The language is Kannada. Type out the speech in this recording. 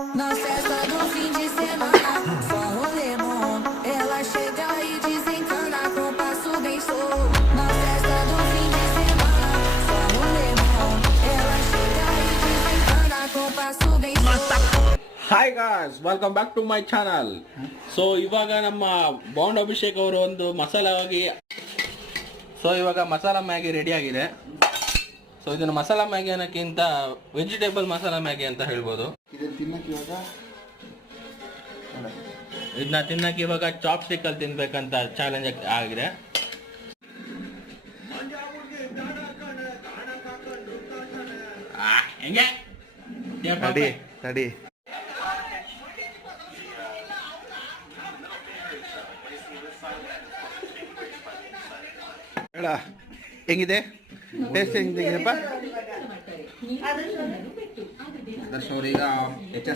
Na festa do fim de semana, só rolê bom. Ela chega e desencana com passo bem solto. Na festa do fim de semana, só rolê bom. Ela chega e desencana com passo bem solto. Hi guys, welcome back to my channel. So ಇವಾಗ ನಮ್ಮ ಬಾಂಡ್ ಅಭಿಷೇಕ್ ಅವರು ಒಂದು ಇವಾಗ ಮಸಾಲ ಮ್ಯಾಗಿ ರೆಡಿ ಆಗಿದೆ. ಸೊ ಇದನ್ನು ಮಸಾಲ ಮ್ಯಾಗಿ ಅನ್ನೋಕ್ಕಿಂತ ವೆಜಿಟೇಬಲ್ ಮಸಾಲ ಮ್ಯಾಗಿ ಅಂತ ಹೇಳ್ಬೋದು. ಇದನ್ನ ತಿನ್ನಕ್ಕೆ ಇವಾಗ ಚಾಪ್ ಸ್ಟಿಕ್ ಅಲ್ಲಿ ತಿನ್ಬೇಕಂತ ಚಾಲೆಂಜ್ ಆಗಿದೆ. ಹೆಂಗೆ ತಡಿ ಹೇಳ, ಹೆಂಗಿದೆ ಟೇಸ್ಟ್? ಹೆಂಗಿದೆಪ್ಪ? ಈಗ